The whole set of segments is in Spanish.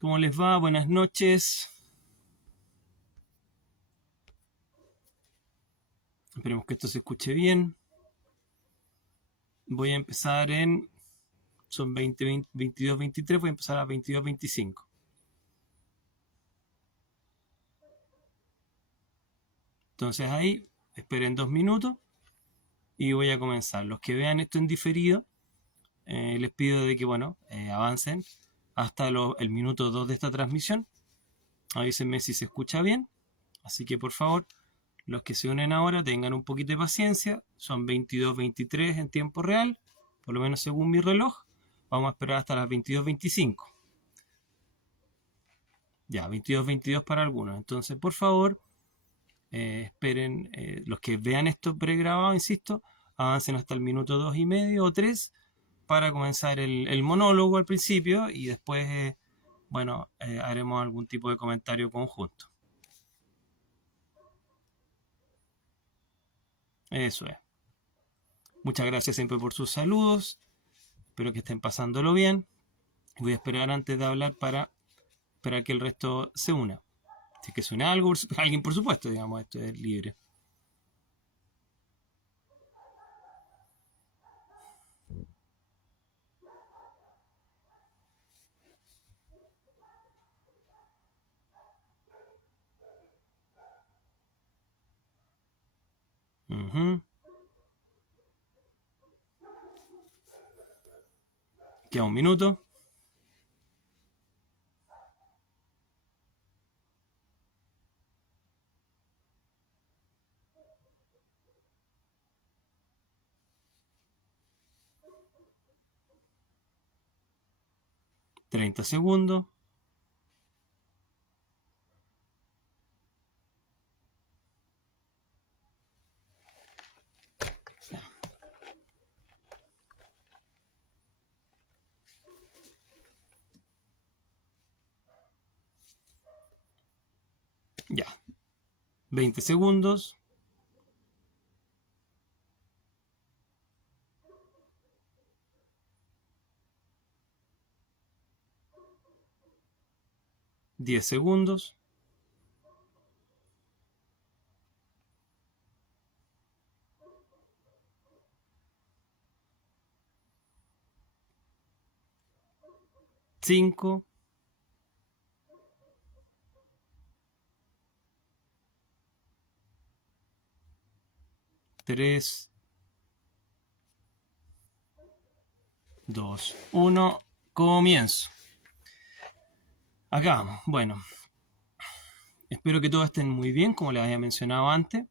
¿Cómo les va? Buenas noches. Esperemos que esto se escuche bien. Voy a empezar son 20, 22, 23, voy a empezar a 22, 25. Entonces ahí, esperen 2 minutos y voy a comenzar. Los que vean esto en diferido, les pido de que, avancen hasta el minuto 2 de esta transmisión. Avísenme si se escucha bien. Así que, por favor, los que se unen ahora tengan un poquito de paciencia. Son 22, 23 en tiempo real, por lo menos según mi reloj. Vamos a esperar hasta las 22, 25. Ya, 22, 22 para algunos. Entonces, por favor, esperen, los que vean esto pregrabado, insisto, avancen hasta el minuto 2 y medio o 3 para comenzar el monólogo al principio y después, haremos algún tipo de comentario conjunto. Eso es. Muchas gracias siempre por sus saludos. Espero que estén pasándolo bien. Voy a esperar antes de hablar para esperar que el resto se una. Si es que suena algo, alguien por supuesto, digamos, esto es libre. Queda un minuto. $30 segundos. Ya. 20 segundos. $10 segundos. $5. 3, 2, 1. Comienzo. Acá vamos. Bueno. Espero que todos estén muy bien, como les había mencionado antes.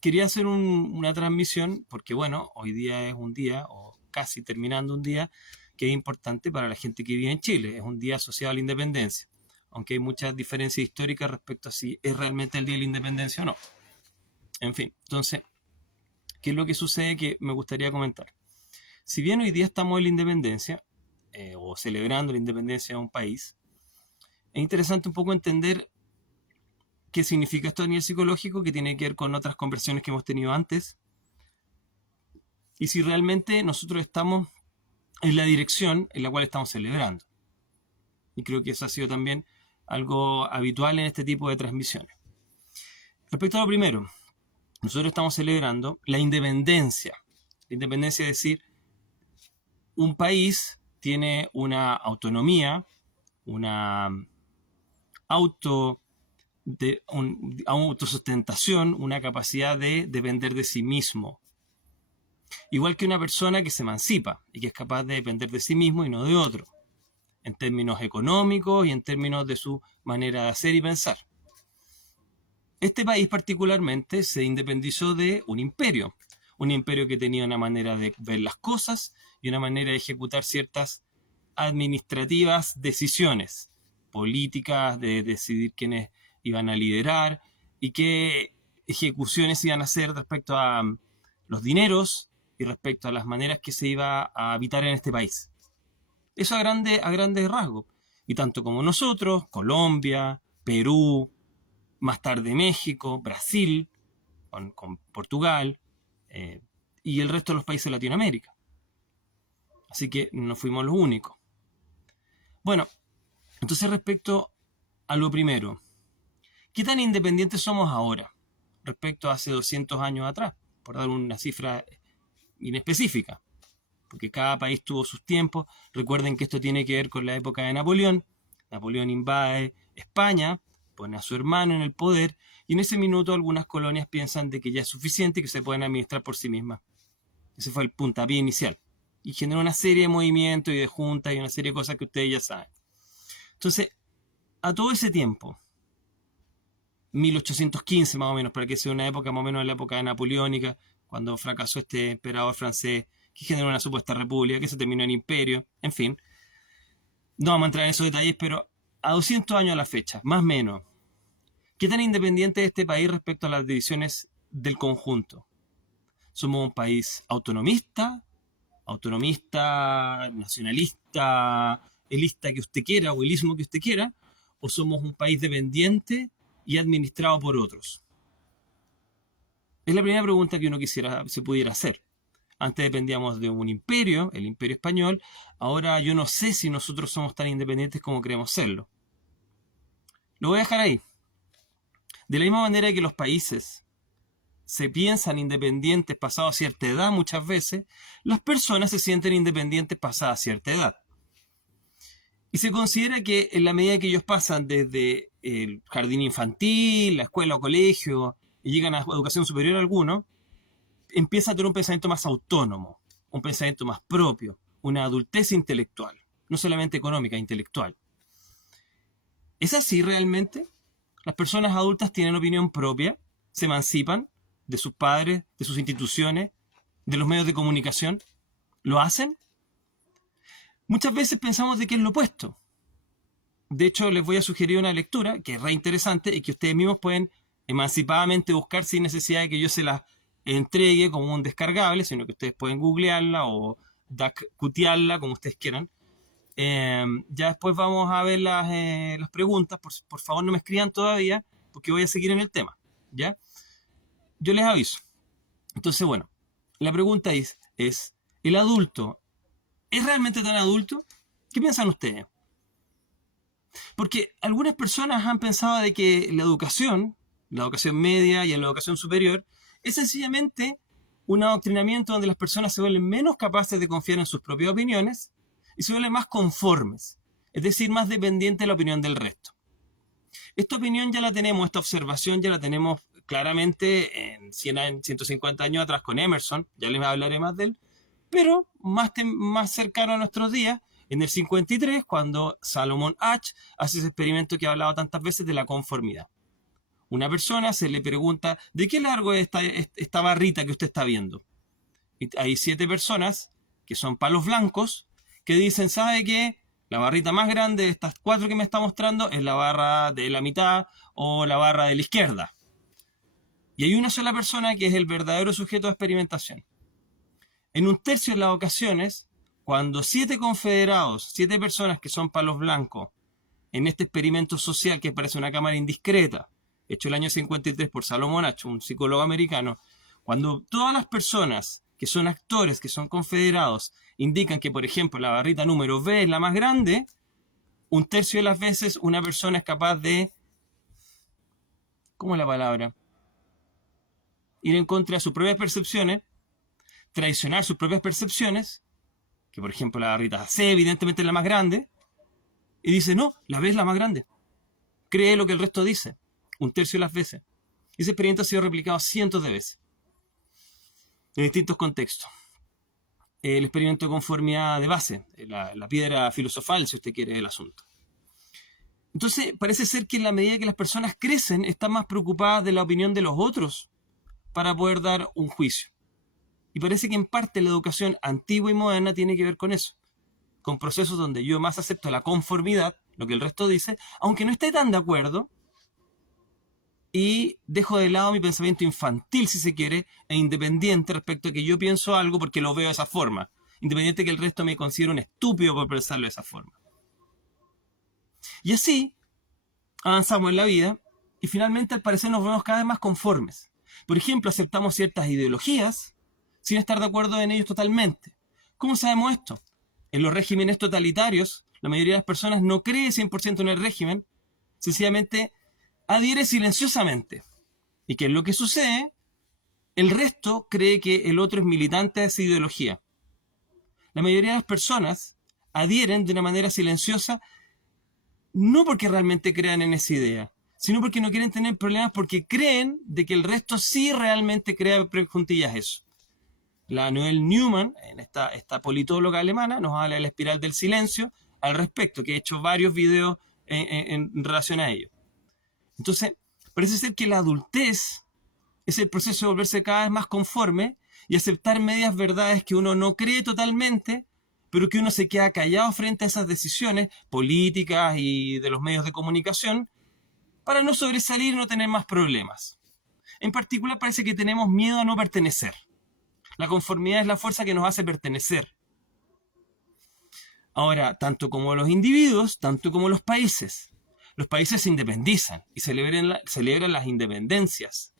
Quería hacer una transmisión porque, hoy día es un día, o casi terminando un día, que es importante para la gente que vive en Chile. Es un día asociado a la independencia, aunque hay muchas diferencias históricas respecto a si es realmente el día de la independencia o no. En fin, entonces, ¿qué es lo que sucede que me gustaría comentar? Si bien hoy día estamos en la independencia, o celebrando la independencia de un país, es interesante un poco entender qué significa esto a nivel psicológico, que tiene que ver con otras conversaciones que hemos tenido antes, y si realmente nosotros estamos en la dirección en la cual estamos celebrando. Y creo que eso ha sido también algo habitual en este tipo de transmisiones. Respecto a lo primero, nosotros estamos celebrando la independencia. La independencia es decir, un país tiene una autonomía, una autosustentación, una capacidad de depender de sí mismo. Igual que una persona que se emancipa y que es capaz de depender de sí mismo y no de otro, en términos económicos y en términos de su manera de hacer y pensar. Este país particularmente se independizó de un imperio que tenía una manera de ver las cosas y una manera de ejecutar ciertas administrativas decisiones políticas, de decidir quiénes iban a liderar y qué ejecuciones iban a hacer respecto a los dineros y respecto a las maneras que se iba a habitar en este país. Eso a grandes rasgos. Y tanto como nosotros, Colombia, Perú, más tarde México, Brasil, con Portugal, y el resto de los países de Latinoamérica. Así que no fuimos los únicos. Bueno, entonces respecto a lo primero, ¿qué tan independientes somos ahora respecto a hace 200 años atrás? Por dar una cifra inespecífica, porque cada país tuvo sus tiempos. Recuerden que esto tiene que ver con la época de Napoleón. Napoleón invade España, pone a su hermano en el poder, y en ese minuto algunas colonias piensan de que ya es suficiente y que se pueden administrar por sí mismas. Ese fue el puntapié inicial. Y generó una serie de movimientos y de juntas y una serie de cosas que ustedes ya saben. Entonces, a todo ese tiempo, 1815 más o menos, para que sea una época más o menos en la época napoleónica, cuando fracasó este emperador francés, que generó una supuesta república, que se terminó en imperio, en fin. No vamos a entrar en esos detalles, pero a 200 años a la fecha, más o menos, ¿qué tan independiente es este país respecto a las divisiones del conjunto? ¿Somos un país autonomista, nacionalista, elista que usted quiera o elismo que usted quiera? ¿O somos un país dependiente y administrado por otros? Es la primera pregunta que uno se pudiera hacer. Antes dependíamos de un imperio, el imperio español. Ahora yo no sé si nosotros somos tan independientes como creemos serlo. Lo voy a dejar ahí. De la misma manera que los países se piensan independientes pasados cierta edad muchas veces, las personas se sienten independientes pasadas cierta edad. Y se considera que en la medida que ellos pasan desde el jardín infantil, la escuela o colegio, y llegan a educación superior alguno, empieza a tener un pensamiento más autónomo, un pensamiento más propio, una adultez intelectual, no solamente económica, intelectual. ¿Es así realmente? ¿Las personas adultas tienen opinión propia? ¿Se emancipan de sus padres, de sus instituciones, de los medios de comunicación? ¿Lo hacen? Muchas veces pensamos de que es lo opuesto. De hecho, les voy a sugerir una lectura que es re interesante y que ustedes mismos pueden emancipadamente buscar sin necesidad de que yo se la entregue como un descargable, sino que ustedes pueden googlearla o cutearla, como ustedes quieran. Ya después vamos a ver las preguntas. Por favor, no me escriban todavía, porque voy a seguir en el tema. ¿Ya? Yo les aviso. Entonces, bueno, la pregunta es ¿el adulto es realmente tan adulto? ¿Qué piensan ustedes? Porque algunas personas han pensado de que la educación media y la educación superior, es sencillamente un adoctrinamiento donde las personas se vuelven menos capaces de confiar en sus propias opiniones y se vuelven más conformes, es decir, más dependientes de la opinión del resto. Esta opinión ya la tenemos, esta observación ya la tenemos claramente en 150 años atrás con Emerson, ya les hablaré más de él, pero más cercano a nuestros días, en el 53, cuando Salomon Asch hace ese experimento que he hablado tantas veces de la conformidad. Una persona se le pregunta, ¿de qué largo es esta barrita que usted está viendo? Y hay 7 personas, que son palos blancos, que dicen, ¿sabe qué? La barrita más grande de estas 4 que me está mostrando es la barra de la mitad o la barra de la izquierda. Y hay una sola persona que es el verdadero sujeto de experimentación. En un tercio de las ocasiones, cuando 7 confederados, 7 personas que son palos blancos, en este experimento social que parece una cámara indiscreta, hecho el año 53 por Salomon Asch, un psicólogo americano, cuando todas las personas que son actores, que son confederados, indican que, por ejemplo, la barrita número B es la más grande, un tercio de las veces una persona es capaz de, ¿cómo es la palabra? Ir en contra de sus propias percepciones, traicionar sus propias percepciones, que por ejemplo la barrita C evidentemente es la más grande, y dice, no, la B es la más grande. Cree lo que el resto dice, un tercio de las veces. Ese experimento ha sido replicado cientos de veces, en distintos contextos. El experimento de conformidad de base, la piedra filosofal, si usted quiere, del asunto. Entonces, parece ser que en la medida que las personas crecen, están más preocupadas de la opinión de los otros para poder dar un juicio. Y parece que en parte la educación antigua y moderna tiene que ver con eso, con procesos donde yo más acepto la conformidad, lo que el resto dice, aunque no esté tan de acuerdo, y dejo de lado mi pensamiento infantil, si se quiere, e independiente respecto a que yo pienso algo porque lo veo de esa forma, independiente de que el resto me considere un estúpido por pensarlo de esa forma. Y así avanzamos en la vida y finalmente al parecer nos vemos cada vez más conformes. Por ejemplo, aceptamos ciertas ideologías sin estar de acuerdo en ellos totalmente. ¿Cómo sabemos esto? En los regímenes totalitarios, La mayoría de las personas no cree 100% en el régimen, sencillamente adhiere silenciosamente. ¿Y qué es lo que sucede? El resto cree que el otro es militante de esa ideología. La mayoría de las personas adhieren de una manera silenciosa, no porque realmente crean en esa idea, sino porque no quieren tener problemas, porque creen de que el resto sí realmente crea juntillas eso. La Noelle Neumann, esta politóloga alemana, nos habla de la espiral del silencio al respecto, que he hecho varios videos en relación a ello. Entonces, parece ser que la adultez es el proceso de volverse cada vez más conforme y aceptar medias verdades que uno no cree totalmente, pero que uno se queda callado frente a esas decisiones políticas y de los medios de comunicación para no sobresalir y no tener más problemas. En particular, parece que tenemos miedo a no pertenecer. La conformidad es la fuerza que nos hace pertenecer. Ahora, tanto como los individuos, tanto como los países. Los países se independizan y celebran las independencias.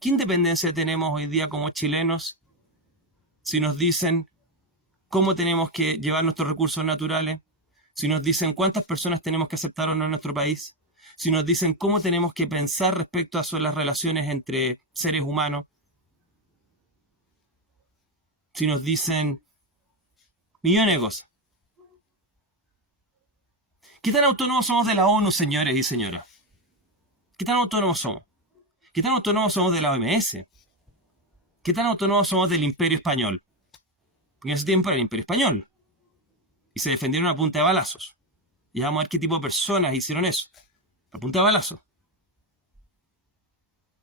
¿Qué independencia tenemos hoy día como chilenos si nos dicen cómo tenemos que llevar nuestros recursos naturales? Si nos dicen cuántas personas tenemos que aceptar o no en nuestro país? Si nos dicen cómo tenemos que pensar respecto a las relaciones entre seres humanos? Si nos dicen millones de cosas. ¿Qué tan autónomos somos de la ONU, señores y señoras? ¿Qué tan autónomos somos? ¿Qué tan autónomos somos de la OMS? ¿Qué tan autónomos somos del Imperio Español? Porque en ese tiempo era el Imperio Español. Y se defendieron a punta de balazos. Y vamos a ver qué tipo de personas hicieron eso. A punta de balazos.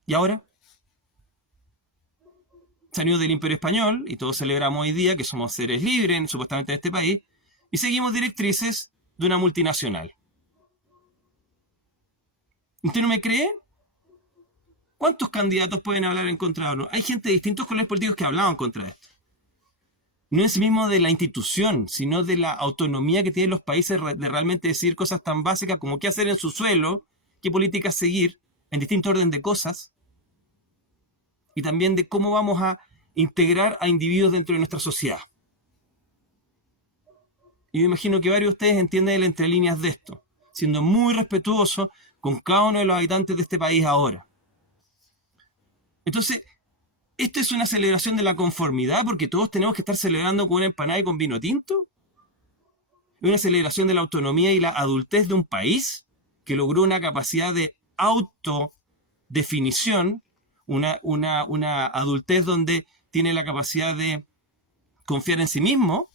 ¿Y ahora? Se han ido del Imperio Español y todos celebramos hoy día que somos seres libres, supuestamente, de este país, y seguimos directrices de una multinacional. ¿Usted no me cree? ¿Cuántos candidatos pueden hablar en contra de uno? Hay gente de distintos colores políticos que hablaban contra esto. No es mismo de la institución, sino de la autonomía que tienen los países de realmente decidir cosas tan básicas como qué hacer en su suelo, qué políticas seguir, en distinto orden de cosas, y también de cómo vamos a integrar a individuos dentro de nuestra sociedad. Y yo imagino que varios de ustedes entienden las entrelíneas de esto, siendo muy respetuoso con cada uno de los habitantes de este país ahora. Entonces, ¿esto es una celebración de la conformidad porque todos tenemos que estar celebrando con una empanada y con vino tinto? ¿Es una celebración de la autonomía y la adultez de un país que logró una capacidad de autodefinición, una adultez donde tiene la capacidad de confiar en sí mismo?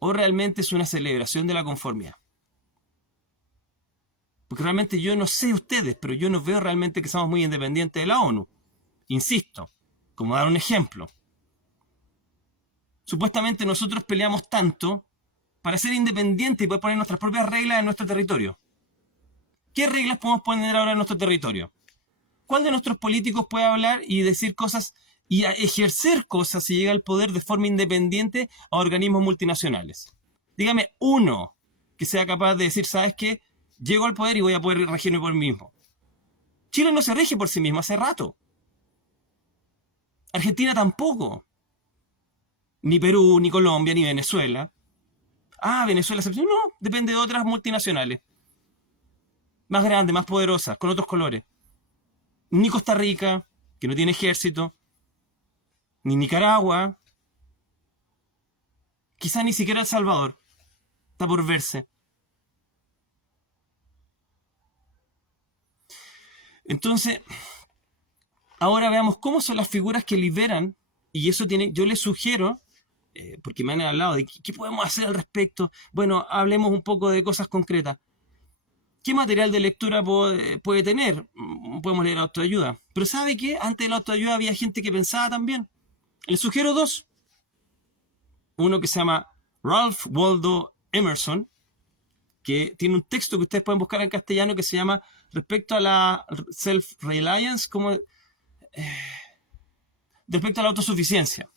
¿O realmente es una celebración de la conformidad? Porque realmente yo no sé ustedes, pero yo no veo realmente que somos muy independientes de la ONU. Insisto, como dar un ejemplo. Supuestamente nosotros peleamos tanto para ser independientes y poder poner nuestras propias reglas en nuestro territorio. ¿Qué reglas podemos poner ahora en nuestro territorio? ¿Cuál de nuestros políticos puede hablar y decir cosas y ejercer cosas si llega al poder de forma independiente a organismos multinacionales? Dígame uno que sea capaz de decir, ¿sabes qué? Llego al poder y voy a poder regirme por mí mismo. Chile no se rige por sí mismo hace rato. Argentina tampoco. Ni Perú, ni Colombia, ni Venezuela. Ah, Venezuela se... No, depende de otras multinacionales. Más grandes, más poderosas, con otros colores. Ni Costa Rica, que no tiene ejército. Ni Nicaragua. Quizá ni siquiera El Salvador. Está por verse. Entonces, ahora veamos cómo son las figuras que liberan, y eso tiene, yo les sugiero, porque me han hablado de qué podemos hacer al respecto. Bueno, hablemos un poco de cosas concretas. ¿Qué material de lectura puede tener? Podemos leer autoayuda. Pero ¿sabe qué? Antes de la autoayuda había gente que pensaba también. Les sugiero dos. Uno que se llama Ralph Waldo Emerson, que tiene un texto que ustedes pueden buscar en castellano que se llama Respecto a la Self-Reliance, respecto a la autosuficiencia,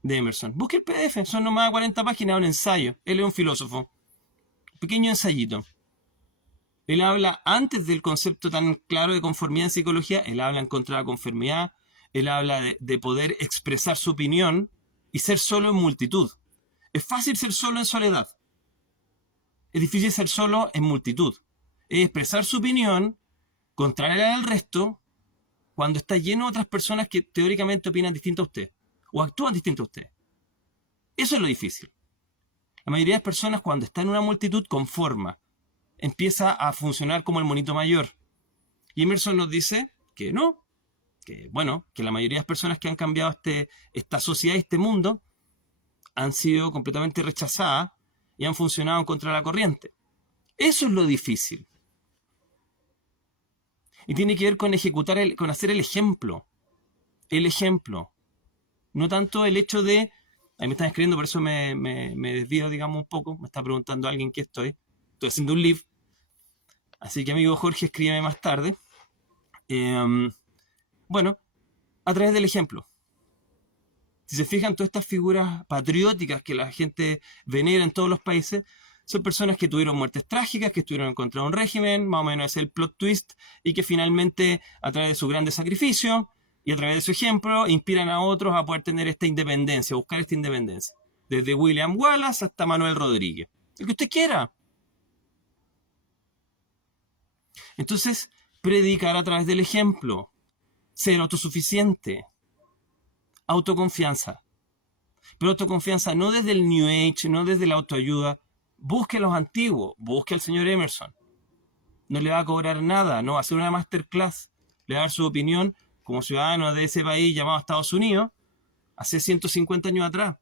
de Emerson. Busque el PDF, son nomás 40 páginas, un ensayo. Él es un filósofo. Un pequeño ensayito. Él habla, antes del concepto tan claro de conformidad en psicología, él habla en contra de la conformidad, él habla de poder expresar su opinión y ser solo en multitud. Es fácil ser solo en soledad. Es difícil ser solo en multitud. Es expresar su opinión contraria al resto cuando está lleno de otras personas que teóricamente opinan distinto a usted o actúan distinto a usted. Eso es lo difícil. La mayoría de las personas cuando está en una multitud conforma, empieza a funcionar como el monito mayor. Y Emerson nos dice que no, que bueno, que la mayoría de las personas que han cambiado esta sociedad y este mundo han sido completamente rechazadas y han funcionado en contra de la corriente. Eso es lo difícil. Y tiene que ver con ejecutar, con hacer el ejemplo. El ejemplo. No tanto el hecho de... Ahí me están escribiendo, por eso me desvío, digamos, un poco. Me está preguntando alguien qué estoy. Estoy haciendo un live. Así que, amigo Jorge, escríbeme más tarde. Bueno, a través del ejemplo. Si se fijan, todas estas figuras patrióticas que la gente venera en todos los países son personas que tuvieron muertes trágicas, que estuvieron en contra de un régimen, más o menos es el plot twist, y que finalmente, a través de su grande sacrificio y a través de su ejemplo, inspiran a otros a poder tener esta independencia, buscar esta independencia. Desde William Wallace hasta Manuel Rodríguez. El que usted quiera. Entonces, predicar a través del ejemplo. Ser autosuficiente. Autoconfianza. Pero autoconfianza no desde el New Age, no desde la autoayuda. Busque a los antiguos, busque al señor Emerson. No le va a cobrar nada, no va a hacer una masterclass. Le va a dar su opinión como ciudadano de ese país llamado Estados Unidos hace 150 años atrás.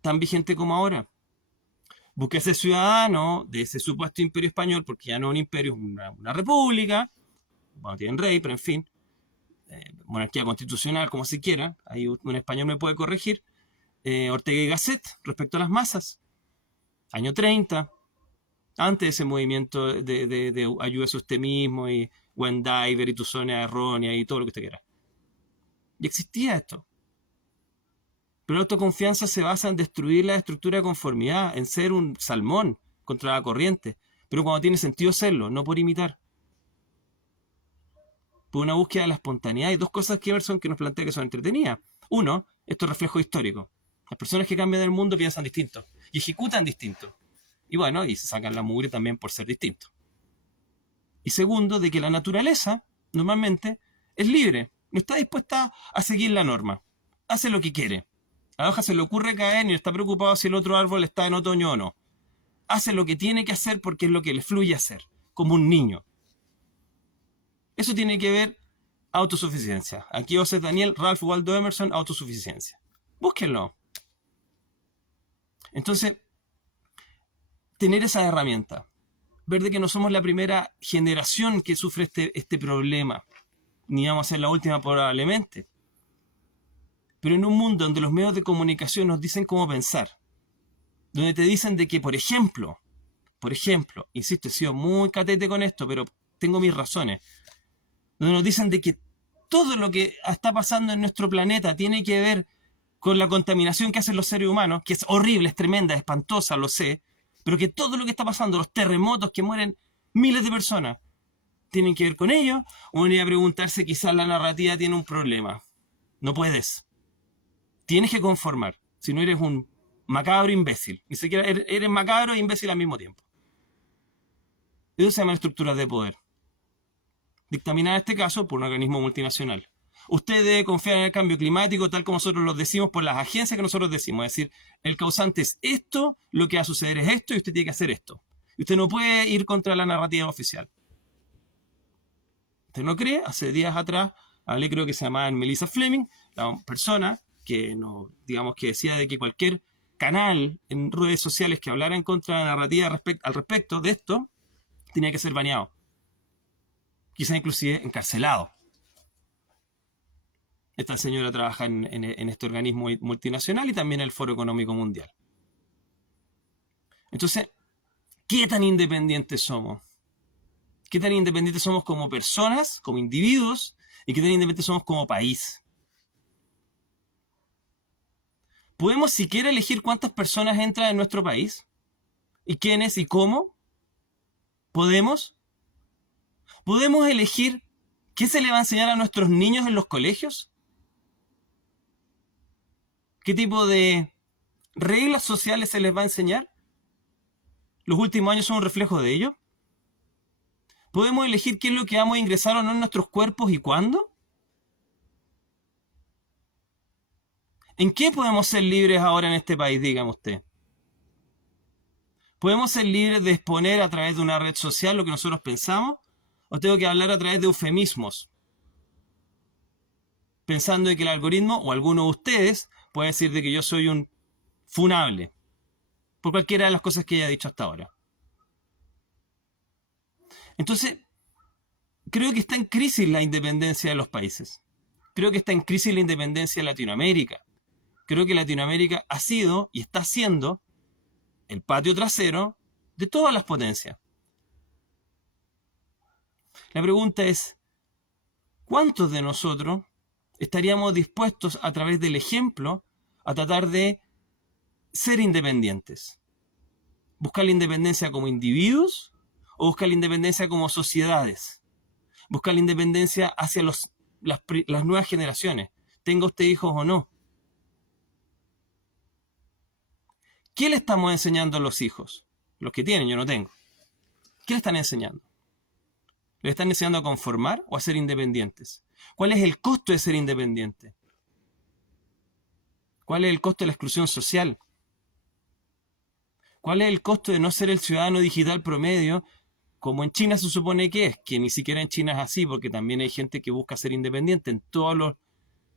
Tan vigente como ahora. Busque a ese ciudadano de ese supuesto imperio español, porque ya no es un imperio, es una república. Bueno, tienen rey, pero en fin. Monarquía constitucional, como se quiera. Ahí un español me puede corregir. Ortega y Gasset, respecto a las masas. Año 30, antes de ese movimiento de ayúdese usted mismo y Wendiver y tu zona errónea y todo lo que usted quiera. Y existía esto. Pero la autoconfianza se basa en destruir la estructura de conformidad, en ser un salmón contra la corriente. Pero cuando tiene sentido serlo, no por imitar. Por una búsqueda de la espontaneidad. Hay dos cosas que Emerson que nos plantea que son entretenidas. Uno, esto es reflejo histórico. Las personas que cambian el mundo piensan distinto y ejecutan distinto. Y bueno, y se sacan la mugre también por ser distintos. Y segundo, de que la naturaleza, normalmente, es libre. No está dispuesta a seguir la norma. Hace lo que quiere. A la hoja se le ocurre caer y no está preocupado si el otro árbol está en otoño o no. Hace lo que tiene que hacer porque es lo que le fluye hacer, como un niño. Eso tiene que ver autosuficiencia. Aquí José Daniel, Ralph Waldo Emerson, autosuficiencia. Búsquenlo. Entonces, tener esa herramienta. Ver de que no somos la primera generación que sufre este problema. Ni vamos a ser la última probablemente. Pero en un mundo donde los medios de comunicación nos dicen cómo pensar, donde te dicen de que, por ejemplo, insisto, he sido muy catete con esto, pero tengo mis razones, donde nos dicen de que todo lo que está pasando en nuestro planeta tiene que ver con la contaminación que hacen los seres humanos, que es horrible, es tremenda, es espantosa, lo sé, pero que todo lo que está pasando, los terremotos que mueren miles de personas, tienen que ver con ello. Uno iba a preguntarse, quizás la narrativa tiene un problema. No puedes. Tienes que conformar, si no eres un macabro imbécil. Ni siquiera eres macabro e imbécil al mismo tiempo. Eso se llama estructuras de poder. Dictaminada en este caso por un organismo multinacional. Usted debe confiar en el cambio climático tal como nosotros lo decimos por las agencias que nosotros decimos. Es decir, el causante es esto, lo que va a suceder es esto y usted tiene que hacer esto. Y usted no puede ir contra la narrativa oficial. ¿Usted no cree? Hace días atrás hablé, creo que se llamaba Melissa Fleming, la persona que digamos que decía de que cualquier canal en redes sociales que hablara en contra de la narrativa al respecto de esto tenía que ser baneado. Quizás inclusive encarcelado. Esta señora trabaja en este organismo multinacional y también en el Foro Económico Mundial. Entonces, ¿qué tan independientes somos? ¿Qué tan independientes somos como personas, como individuos? ¿Y qué tan independientes somos como país? ¿Podemos siquiera elegir cuántas personas entran en nuestro país? ¿Y quiénes y cómo? ¿Podemos? ¿Podemos elegir qué se le va a enseñar a nuestros niños en los colegios? ¿Qué tipo de ¿Reglas sociales se les va a enseñar? ¿Los últimos años son un reflejo de ello? ¿Podemos elegir qué es lo que vamos a ingresar o no en nuestros cuerpos y cuándo? ¿En qué podemos ser libres ahora en este país, dígame usted? ¿Podemos ser libres de exponer a través de una red social lo que nosotros pensamos? ¿O tengo que hablar a través de eufemismos? Pensando de que el algoritmo, o alguno de ustedes, puede decir de que yo soy un funable, por cualquiera de las cosas que haya dicho hasta ahora. Entonces, creo que está en crisis la independencia de los países. Creo que está en crisis la independencia de Latinoamérica. Creo que Latinoamérica ha sido y está siendo el patio trasero de todas las potencias. La pregunta es, ¿cuántos de nosotros estaríamos dispuestos a través del ejemplo a tratar de ser independientes? ¿Buscar la independencia como individuos o buscar la independencia como sociedades? Buscar la independencia hacia las nuevas generaciones. ¿Tenga usted hijos o no? ¿Qué le estamos enseñando a los hijos? Los que tienen, yo no tengo. ¿Qué le están enseñando? ¿Le están enseñando a conformar o a ser independientes? ¿Cuál es el costo de ser independiente? ¿Cuál es el costo de la exclusión social? ¿Cuál es el costo de no ser el ciudadano digital promedio, como en China se supone que es? Que ni siquiera en China es así, porque también hay gente que busca ser independiente. En todas las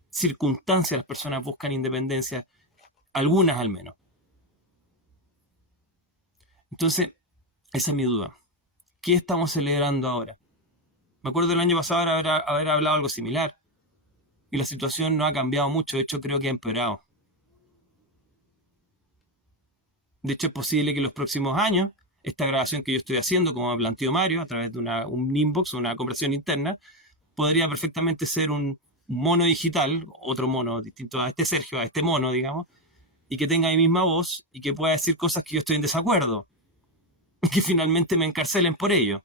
circunstancias las personas buscan independencia, algunas al menos. Entonces, esa es mi duda. ¿Qué estamos celebrando ahora? Me acuerdo del año pasado haber hablado algo similar. Y la situación no ha cambiado mucho. De hecho, creo que ha empeorado. De hecho, es posible que en los próximos años, esta grabación que yo estoy haciendo, como planteó Mario, a través de un inbox o una conversación interna, podría perfectamente ser un mono digital, otro mono distinto a este Sergio, a este mono, digamos, y que tenga mi misma voz y que pueda decir cosas que yo estoy en desacuerdo. Y que finalmente me encarcelen por ello.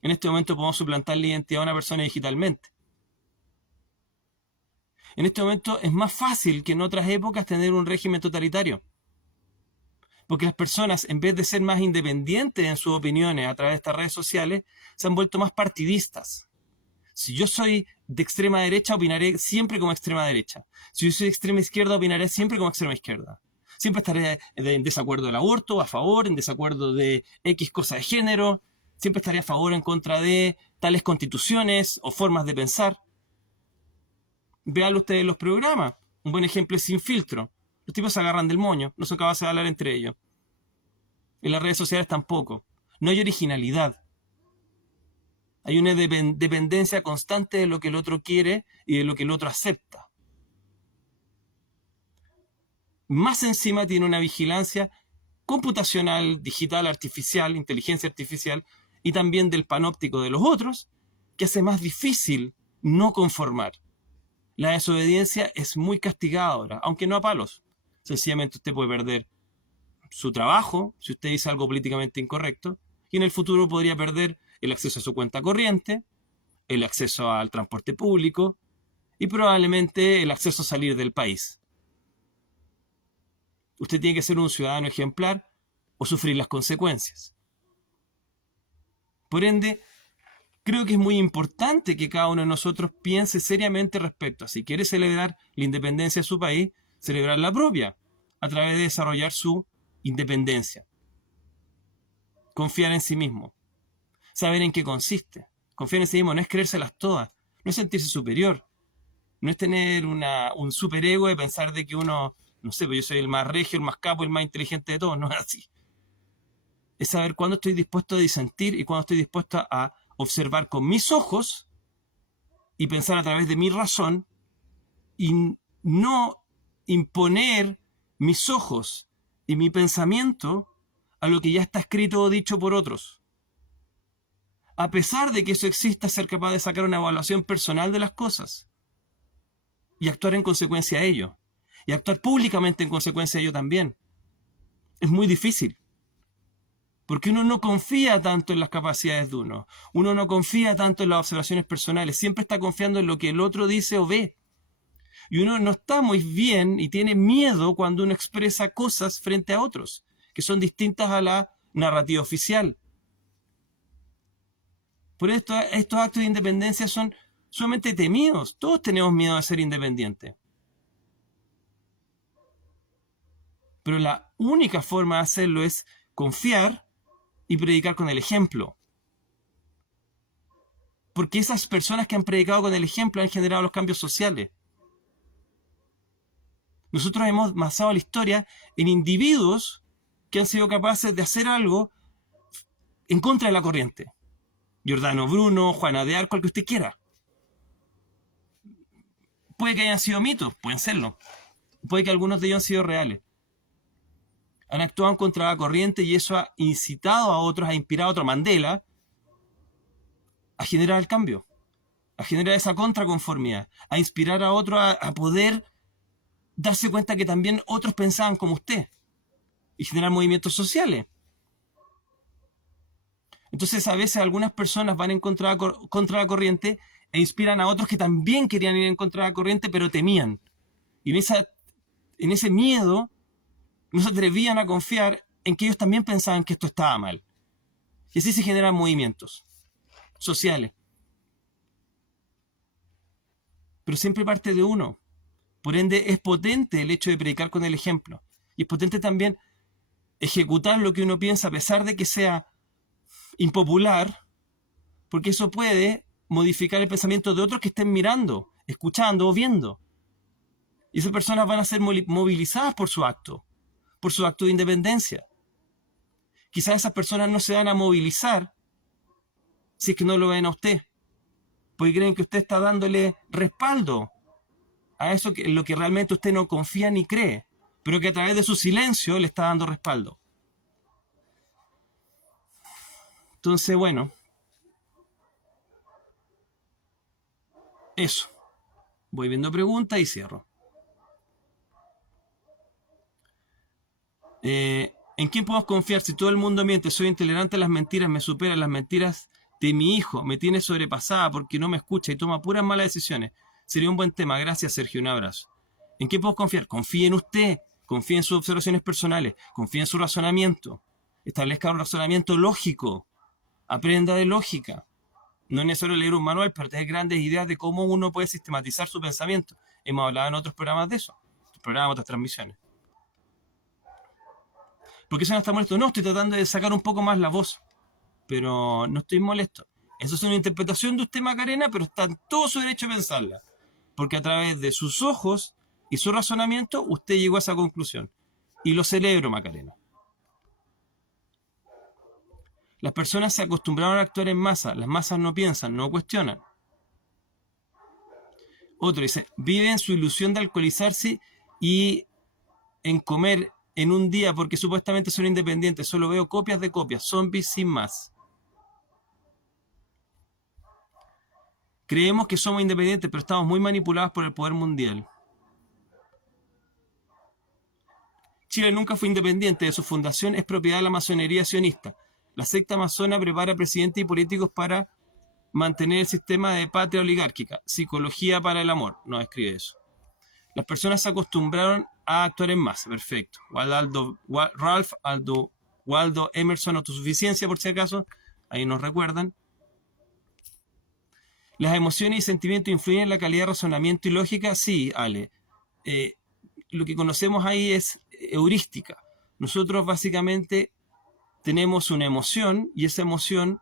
En este momento podemos suplantar la identidad de una persona digitalmente. En este momento es más fácil que en otras épocas tener un régimen totalitario. Porque las personas, en vez de ser más independientes en sus opiniones a través de estas redes sociales, se han vuelto más partidistas. Si yo soy de extrema derecha, opinaré siempre como extrema derecha. Si yo soy de extrema izquierda, opinaré siempre como extrema izquierda. Siempre estaré en desacuerdo del aborto, a favor, en desacuerdo de X cosa de género. Siempre estaré a favor o en contra de tales constituciones o formas de pensar. Vean ustedes los programas. Un buen ejemplo es Sin Filtro. Los tipos se agarran del moño, no son capaces de hablar entre ellos. En las redes sociales tampoco. No hay originalidad. Hay una dependencia constante de lo que el otro quiere y de lo que el otro acepta. Más encima tiene una vigilancia computacional, digital, artificial, inteligencia artificial, y también del panóptico de los otros, que hace más difícil no conformar. La desobediencia es muy castigada ahora, aunque no a palos. Sencillamente usted puede perder su trabajo si usted dice algo políticamente incorrecto, y en el futuro podría perder el acceso a su cuenta corriente, el acceso al transporte público y probablemente el acceso a salir del país. Usted tiene que ser un ciudadano ejemplar o sufrir las consecuencias. Por ende, creo que es muy importante que cada uno de nosotros piense seriamente respecto a si quiere celebrar la independencia de su país, celebrar la propia, a través de desarrollar su independencia. Confiar en sí mismo. Saber en qué consiste. Confiar en sí mismo no es creérselas todas, no es sentirse superior, no es tener un superego de pensar de que uno, no sé, pues yo soy el más regio, el más capo, el más inteligente de todos, no es así. Es saber cuándo estoy dispuesto a disentir y cuándo estoy dispuesto a observar con mis ojos y pensar a través de mi razón y no imponer mis ojos y mi pensamiento a lo que ya está escrito o dicho por otros. A pesar de que eso exista, ser capaz de sacar una evaluación personal de las cosas y actuar en consecuencia a ello. Y actuar públicamente en consecuencia a ello también. Es muy difícil. Porque uno no confía tanto en las capacidades de uno. Uno no confía tanto en las observaciones personales. Siempre está confiando en lo que el otro dice o ve. Y uno no está muy bien y tiene miedo cuando uno expresa cosas frente a otros, que son distintas a la narrativa oficial. Por esto, estos actos de independencia son sumamente temidos. Todos tenemos miedo de ser independientes. Pero la única forma de hacerlo es confiar y predicar con el ejemplo. Porque esas personas que han predicado con el ejemplo han generado los cambios sociales. Nosotros hemos basado la historia en individuos que han sido capaces de hacer algo en contra de la corriente. Giordano Bruno, Juana de Arco, el que usted quiera. Puede que hayan sido mitos, pueden serlo. Puede que algunos de ellos han sido reales. Han actuado contra la corriente y eso ha incitado a otros, ha inspirado a otro Mandela a generar el cambio, a generar esa contraconformidad, a inspirar a otros a poder darse cuenta que también otros pensaban como usted y generar movimientos sociales. Entonces a veces algunas personas van en contra la corriente e inspiran a otros que también querían ir en contra de la corriente pero temían. Y en ese miedo no se atrevían a confiar en que ellos también pensaban que esto estaba mal. Y así se generan movimientos sociales. Pero siempre parte de uno. Por ende, es potente el hecho de predicar con el ejemplo. Y es potente también ejecutar lo que uno piensa a pesar de que sea impopular, porque eso puede modificar el pensamiento de otros que estén mirando, escuchando o viendo. Y esas personas van a ser movilizadas por su acto de independencia. Quizás esas personas no se van a movilizar si es que no lo ven a usted, porque creen que usted está dándole respaldo a eso en lo que realmente usted no confía ni cree, pero que a través de su silencio le está dando respaldo. Entonces, bueno, eso. Voy viendo preguntas y cierro. ¿En quién podemos confiar si todo el mundo miente? Soy intolerante a las mentiras, me superan las mentiras de mi hijo, me tiene sobrepasada porque no me escucha y toma puras malas decisiones. Sería un buen tema. Gracias, Sergio. Un abrazo. ¿En qué podemos confiar? Confíe en usted, confíe en sus observaciones personales, confíe en su razonamiento. Establezca un razonamiento lógico. Aprenda de lógica. No es necesario leer un manual para tener grandes ideas de cómo uno puede sistematizar su pensamiento. Hemos hablado en otros programas de eso. Programas, otras transmisiones. ¿Por qué se no está molesto? No, estoy tratando de sacar un poco más la voz. Pero no estoy molesto. Eso es una interpretación de usted, Macarena, pero está en todo su derecho a pensarla. Porque a través de sus ojos y su razonamiento, usted llegó a esa conclusión. Y lo celebro, Macarena. Las personas se acostumbraron a actuar en masa. Las masas no piensan, no cuestionan. Otro dice, viven su ilusión de alcoholizarse y en comer en un día porque supuestamente son independientes. Solo veo copias de copias, zombies sin más. Creemos que somos independientes, pero estamos muy manipulados por el poder mundial. Chile nunca fue independiente, de su fundación es propiedad de la masonería sionista. La secta masona prepara presidentes y políticos para mantener el sistema de patria oligárquica. Psicología para el amor, no escribe eso. Las personas se acostumbraron a actuar en masa, perfecto. Ralph Waldo Emerson, autosuficiencia por si acaso, ahí nos recuerdan. ¿Las emociones y sentimientos influyen en la calidad de razonamiento y lógica? Sí, Ale. Lo que conocemos ahí es heurística. Nosotros básicamente tenemos una emoción y esa emoción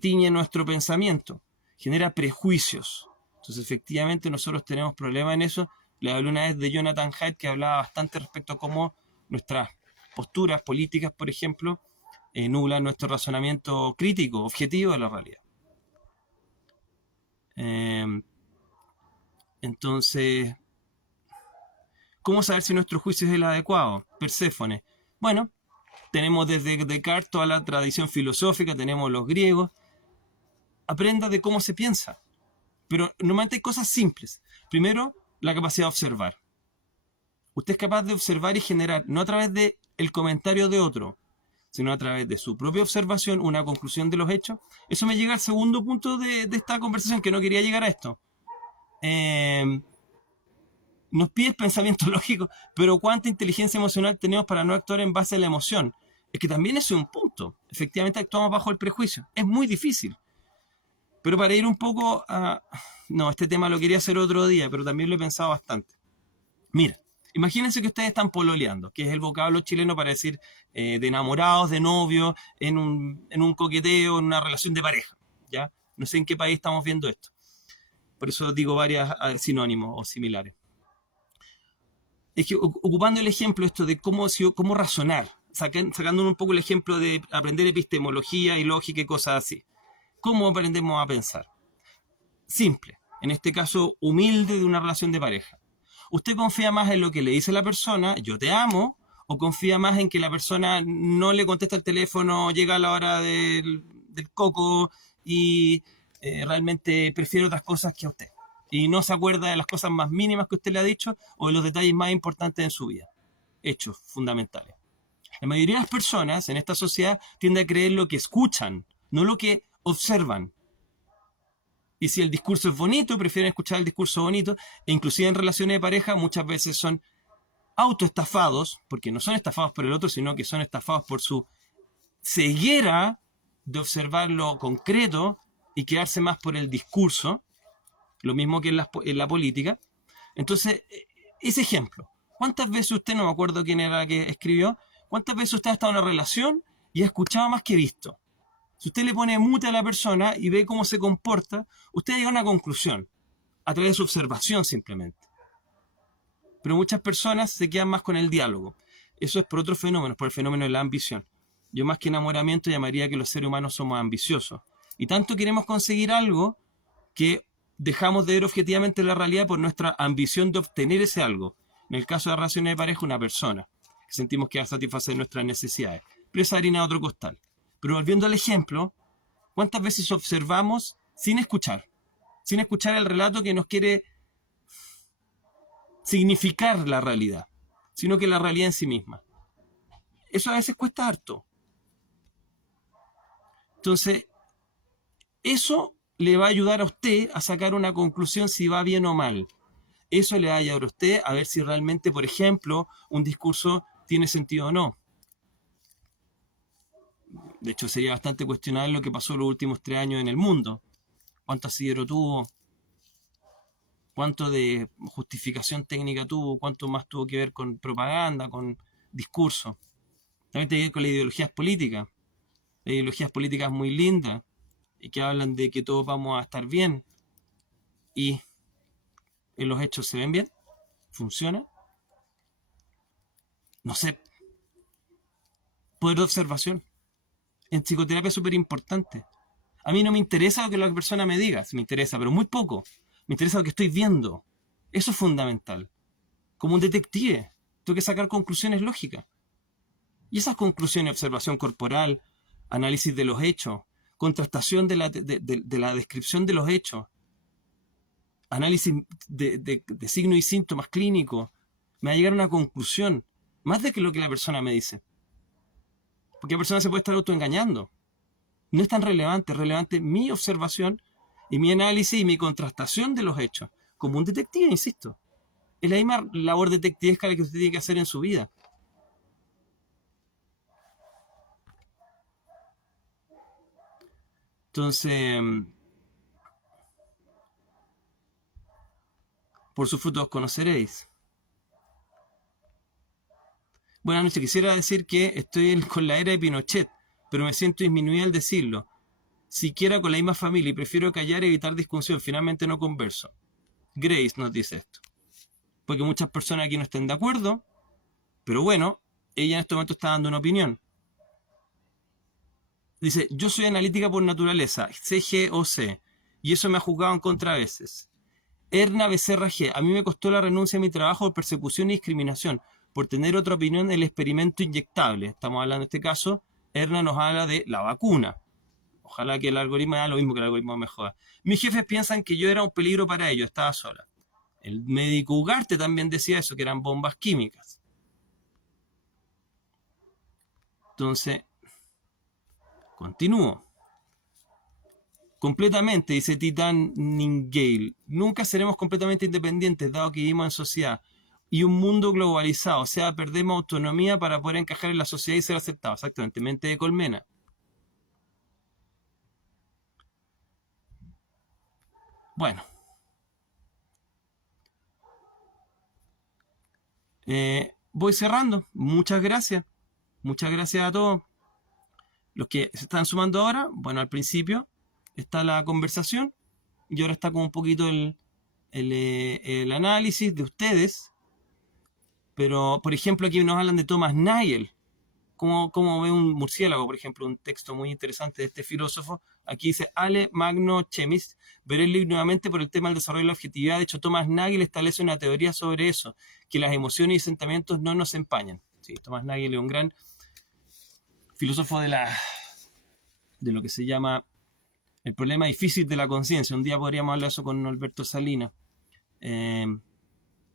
tiñe nuestro pensamiento, genera prejuicios. Entonces, efectivamente, nosotros tenemos problemas en eso. Le hablé una vez de Jonathan Haidt, que hablaba bastante respecto a cómo nuestras posturas políticas, por ejemplo, nublan nuestro razonamiento crítico, objetivo de la realidad. Entonces, ¿cómo saber si nuestro juicio es el adecuado? Perséfone. Bueno, tenemos desde Descartes toda la tradición filosófica, tenemos los griegos. Aprenda de cómo se piensa. Pero normalmente hay cosas simples. Primero, la capacidad de observar. Usted es capaz de observar y generar, no a través del comentario de otro, sino a través de su propia observación, una conclusión de los hechos. Eso me llega al segundo punto de esta conversación, que no quería llegar a esto. eh, nos pide pensamiento lógico, pero ¿cuánta inteligencia emocional tenemos para no actuar en base a la emoción? Es que también ese es un punto. Efectivamente actuamos bajo el prejuicio. Es muy difícil. Pero para ir un poco a... No, este tema lo quería hacer otro día, pero también lo he pensado bastante. Mira, imagínense que ustedes están pololeando, que es el vocablo chileno para decir de enamorados, de novios, en un coqueteo, en una relación de pareja. ¿Ya? No sé en qué país estamos viendo esto. Por eso digo varios sinónimos o similares. Es que ocupando el ejemplo esto de cómo razonar, sacando un poco el ejemplo de aprender epistemología y lógica y cosas así. ¿Cómo aprendemos a pensar? Simple, en este caso humilde de una relación de pareja. ¿Usted confía más en lo que le dice la persona, yo te amo, o confía más en que la persona no le contesta el teléfono, llega a la hora del coco y realmente prefiere otras cosas que a usted? Y no se acuerda de las cosas más mínimas que usted le ha dicho o de los detalles más importantes en su vida. Hechos fundamentales. La mayoría de las personas en esta sociedad tiende a creer lo que escuchan, no lo que observan. Y si el discurso es bonito, prefieren escuchar el discurso bonito, e inclusive en relaciones de pareja muchas veces son autoestafados, porque no son estafados por el otro, sino que son estafados por su ceguera de observar lo concreto y quedarse más por el discurso, lo mismo que en la política. Entonces, ese ejemplo, ¿cuántas veces usted, no me acuerdo quién era la que escribió, cuántas veces usted ha estado en una relación y ha escuchado más que visto? Si usted le pone mute a la persona y ve cómo se comporta, usted llega a una conclusión, a través de su observación simplemente. Pero muchas personas se quedan más con el diálogo. Eso es por otros fenómenos, por el fenómeno de la ambición. Yo más que enamoramiento llamaría que los seres humanos somos ambiciosos. Y tanto queremos conseguir algo que dejamos de ver objetivamente la realidad por nuestra ambición de obtener ese algo. En el caso de relaciones de pareja, una persona, que sentimos que va a satisfacer nuestras necesidades. Pero esa harina de otro costal. Pero volviendo al ejemplo, ¿cuántas veces observamos sin escuchar? Sin escuchar el relato que nos quiere significar la realidad, sino que la realidad en sí misma. Eso a veces cuesta harto. Entonces, eso le va a ayudar a usted a sacar una conclusión si va bien o mal. Eso le va a ayudar a usted a ver si realmente, por ejemplo, un discurso tiene sentido o no. De hecho, sería bastante cuestionable lo que pasó los últimos 3 años en el mundo. ¿Cuánto asidero tuvo? ¿Cuánto de justificación técnica tuvo? ¿Cuánto más tuvo que ver con propaganda, con discurso? También tiene que ver con las ideologías políticas. Hay ideologías políticas muy lindas y que hablan de que todos vamos a estar bien y en los hechos se ven bien, funciona. No sé, poder de observación. En psicoterapia es súper importante. A mí no me interesa lo que la persona me diga, me interesa, pero muy poco. Me interesa lo que estoy viendo. Eso es fundamental. Como un detective, tengo que sacar conclusiones lógicas. Y esas conclusiones, observación corporal, análisis de los hechos, contrastación de la descripción de los hechos, análisis de signos y síntomas clínicos, me va a llegar a una conclusión, más de que lo que la persona me dice. Porque la persona se puede estar autoengañando. No es tan relevante, es relevante mi observación y mi análisis y mi contrastación de los hechos. Como un detective, insisto. Es la misma labor detectivesca que usted tiene que hacer en su vida. Entonces, por sus frutos os conoceréis. Buenas noches, quisiera decir que estoy con la era de Pinochet, pero me siento disminuida al decirlo. Siquiera con la misma familia y prefiero callar y evitar discusión. Finalmente no converso. Grace nos dice esto. Porque muchas personas aquí no estén de acuerdo, pero bueno, ella en este momento está dando una opinión. Dice, yo soy analítica por naturaleza, CGOC, y eso me ha jugado en contra a veces. Erna Becerra G. A mí me costó la renuncia a mi trabajo por persecución y discriminación, por tener otra opinión del experimento inyectable. Estamos hablando en este caso, Erna nos habla de la vacuna. Ojalá que el algoritmo haga lo mismo, que el algoritmo me joda. Mis jefes piensan que yo era un peligro para ellos, estaba sola. El médico Ugarte también decía eso, que eran bombas químicas. Entonces, continúo. Completamente, dice Titan Ningale. Nunca seremos completamente independientes, dado que vivimos en sociedad y un mundo globalizado. O sea, perdemos autonomía para poder encajar en la sociedad y ser aceptados. Exactamente, mente de colmena. Bueno. Voy cerrando. Muchas gracias. Muchas gracias a todos los que se están sumando ahora. Bueno, al principio está la conversación y ahora está como un poquito el análisis de ustedes. Pero, por ejemplo, aquí nos hablan de Thomas Nagel. ¿Cómo ve un murciélago, por ejemplo? Un texto muy interesante de este filósofo. Aquí dice Ale Magno Chemis. Veré el libro nuevamente por el tema del desarrollo de la objetividad. De hecho, Thomas Nagel establece una teoría sobre eso, que las emociones y sentimientos no nos empañan. Sí, Thomas Nagel es un gran filósofo de lo que se llama el problema difícil de la conciencia. Un día podríamos hablar de eso con Alberto Salinas,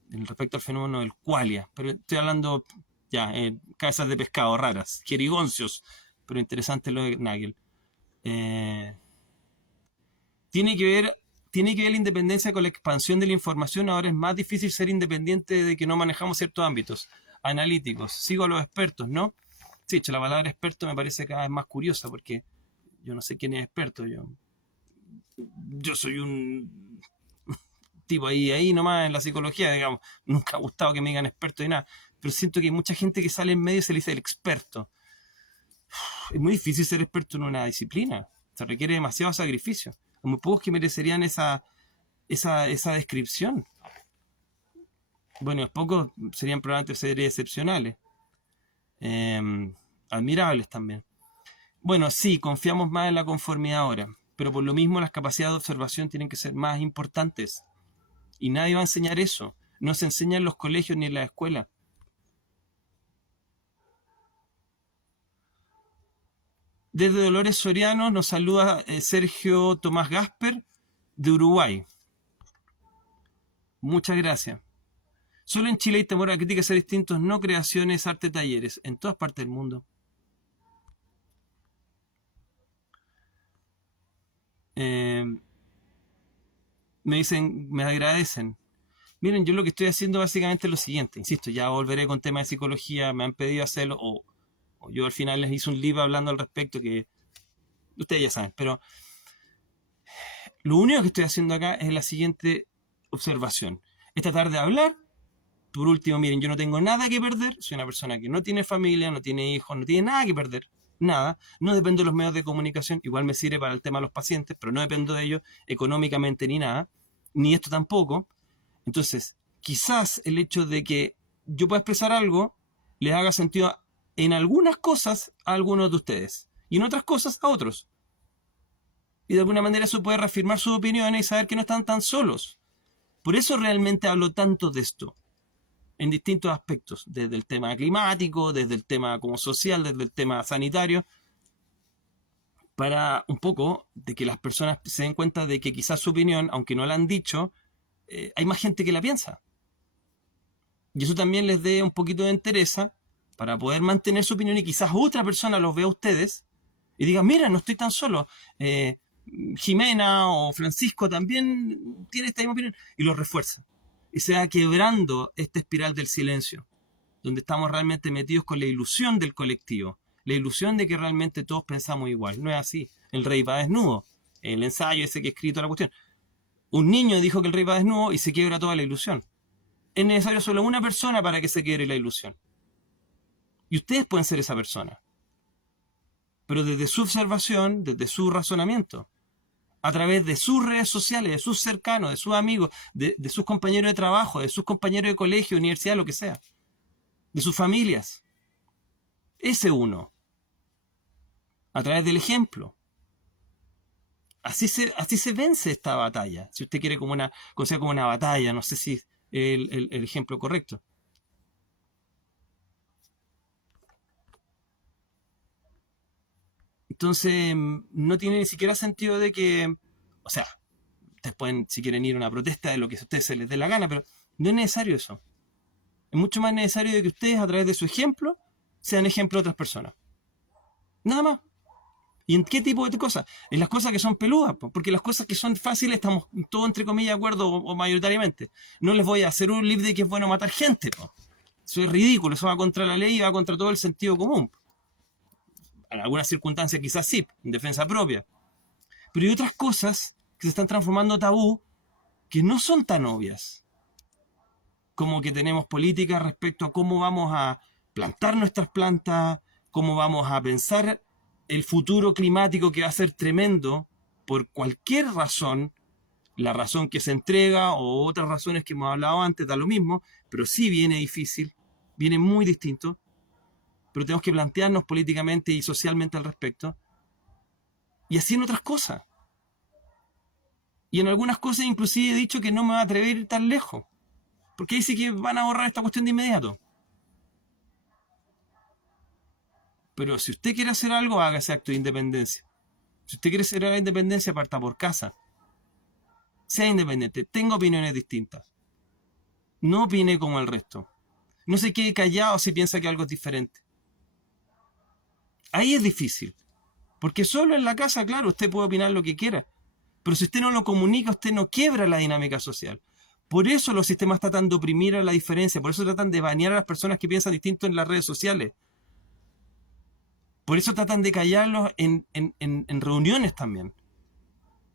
respecto al fenómeno del qualia. Pero estoy hablando ya, cabezas de pescado raras, jerigoncios, pero interesante lo de Nagel. Tiene que ver la independencia con la expansión de la información. Ahora es más difícil ser independiente de que no manejamos ciertos ámbitos analíticos. Sigo a los expertos, ¿no? Sí, la palabra experto me parece cada vez más curiosa porque yo no sé quién es experto. Yo soy un tipo ahí nomás en la psicología, digamos. Nunca ha gustado que me digan experto y nada. Pero siento que hay mucha gente que sale en medio y se le dice el experto. Es muy difícil ser experto en una disciplina. Se requiere demasiado sacrificio. Hay muy pocos que merecerían esa descripción. Bueno, los pocos serían probablemente seres excepcionales. Admirables también. Bueno, sí, confiamos más en la conformidad ahora. Pero por lo mismo las capacidades de observación tienen que ser más importantes. Y nadie va a enseñar eso. No se enseña en los colegios ni en la escuela. Desde Dolores Soriano nos saluda Sergio Tomás Gasper de Uruguay. Muchas gracias. Solo en Chile hay temor a críticas a distintos, no creaciones, arte, talleres. En todas partes del mundo. Me dicen, me agradecen. Miren, yo lo que estoy haciendo básicamente es lo siguiente. Insisto, ya volveré con temas de psicología, me han pedido hacerlo, o yo al final les hice un libro hablando al respecto que ustedes ya saben, pero lo único que estoy haciendo acá es la siguiente observación. Es tratar de hablar. Por último, miren, yo no tengo nada que perder, soy una persona que no tiene familia, no tiene hijos, no tiene nada que perder, nada, no dependo de los medios de comunicación, igual me sirve para el tema de los pacientes, pero no dependo de ellos económicamente ni nada, ni esto tampoco. Entonces, quizás el hecho de que yo pueda expresar algo les haga sentido en algunas cosas a algunos de ustedes y en otras cosas a otros. Y de alguna manera eso puede reafirmar sus opiniones y saber que no están tan solos. Por eso realmente hablo tanto de esto, en distintos aspectos, desde el tema climático, desde el tema como social, desde el tema sanitario, para un poco de que las personas se den cuenta de que quizás su opinión, aunque no la han dicho, hay más gente que la piensa. Y eso también les dé un poquito de entereza para poder mantener su opinión y quizás otra persona los vea a ustedes y diga, mira, no estoy tan solo. Jimena o Francisco también tiene esta misma opinión y lo refuerza. Y se va quebrando esta espiral del silencio, donde estamos realmente metidos con la ilusión del colectivo, la ilusión de que realmente todos pensamos igual. No es así. El rey va desnudo. El ensayo ese que he escrito la cuestión. Un niño dijo que el rey va desnudo y se quiebra toda la ilusión. Es necesario solo una persona para que se quiebre la ilusión. Y ustedes pueden ser esa persona. Pero desde su observación, desde su razonamiento, a través de sus redes sociales, de sus cercanos, de sus amigos, de sus compañeros de trabajo, de sus compañeros de colegio, universidad, lo que sea, de sus familias. Ese uno. A través del ejemplo. Así se vence esta batalla. Si usted quiere como una batalla, no sé si es el ejemplo correcto. Entonces, no tiene ni siquiera sentido de que, o sea, ustedes pueden, si quieren ir a una protesta de lo que a ustedes se les dé la gana, pero no es necesario eso. Es mucho más necesario de que ustedes, a través de su ejemplo, sean ejemplo de otras personas. Nada más. ¿Y en qué tipo de cosas? En las cosas que son peludas, porque las cosas que son fáciles estamos todos entre comillas de acuerdo o mayoritariamente. No les voy a hacer un libro de que es bueno matar gente. Eso es ridículo, eso va contra la ley y va contra todo el sentido común. En algunas circunstancias quizás sí, en defensa propia. Pero hay otras cosas que se están transformando en tabú que no son tan obvias. Como que tenemos políticas respecto a cómo vamos a plantar nuestras plantas, cómo vamos a pensar el futuro climático que va a ser tremendo por cualquier razón, la razón que se entrega o otras razones que hemos hablado antes, da lo mismo, pero sí viene difícil, viene muy distinto, pero tenemos que plantearnos políticamente y socialmente al respecto, y así en otras cosas. Y en algunas cosas inclusive he dicho que no me va a atrever a ir tan lejos, porque dice que van a borrar esta cuestión de inmediato. Pero si usted quiere hacer algo, haga ese acto de independencia. Si usted quiere hacer la independencia, parta por casa. Sea independiente, tenga opiniones distintas. No opine como el resto. No se quede callado si piensa que algo es diferente. Ahí es difícil. Porque solo en la casa, claro, usted puede opinar lo que quiera. Pero si usted no lo comunica, usted no quiebra la dinámica social. Por eso los sistemas tratan de oprimir a la diferencia. Por eso tratan de banear a las personas que piensan distinto en las redes sociales. Por eso tratan de callarlos en reuniones también.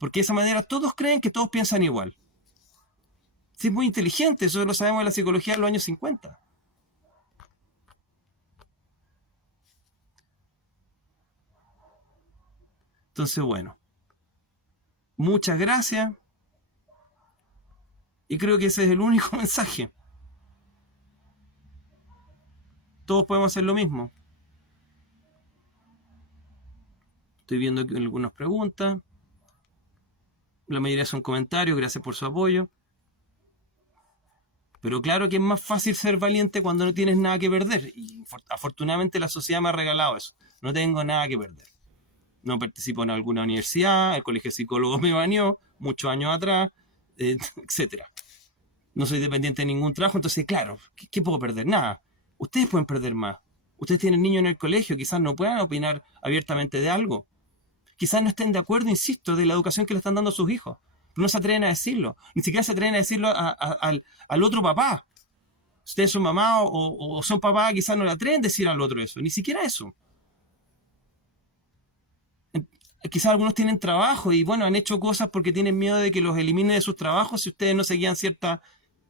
Porque de esa manera todos creen que todos piensan igual. Sí, es muy inteligente, eso lo sabemos de la psicología de los años 50. Entonces, bueno, muchas gracias. Y creo que ese es el único mensaje. Todos podemos hacer lo mismo. Estoy viendo algunas preguntas. La mayoría son comentarios, gracias por su apoyo. Pero claro que es más fácil ser valiente cuando no tienes nada que perder. Y afortunadamente la sociedad me ha regalado eso. No tengo nada que perder. No participo en alguna universidad, el colegio de psicólogos me baneó muchos años atrás, etcétera. No soy dependiente de ningún trabajo, entonces claro, ¿qué puedo perder? Nada. Ustedes pueden perder más. Ustedes tienen niños en el colegio, quizás no puedan opinar abiertamente de algo. Quizás no estén de acuerdo, insisto, de la educación que le están dando a sus hijos. Pero no se atreven a decirlo. Ni siquiera se atreven a decirlo al otro papá. Si ustedes son mamá o son papá, quizás no le atreven a decir al otro eso. Ni siquiera eso. Quizás algunos tienen trabajo y bueno, han hecho cosas porque tienen miedo de que los eliminen de sus trabajos si ustedes no seguían ciertas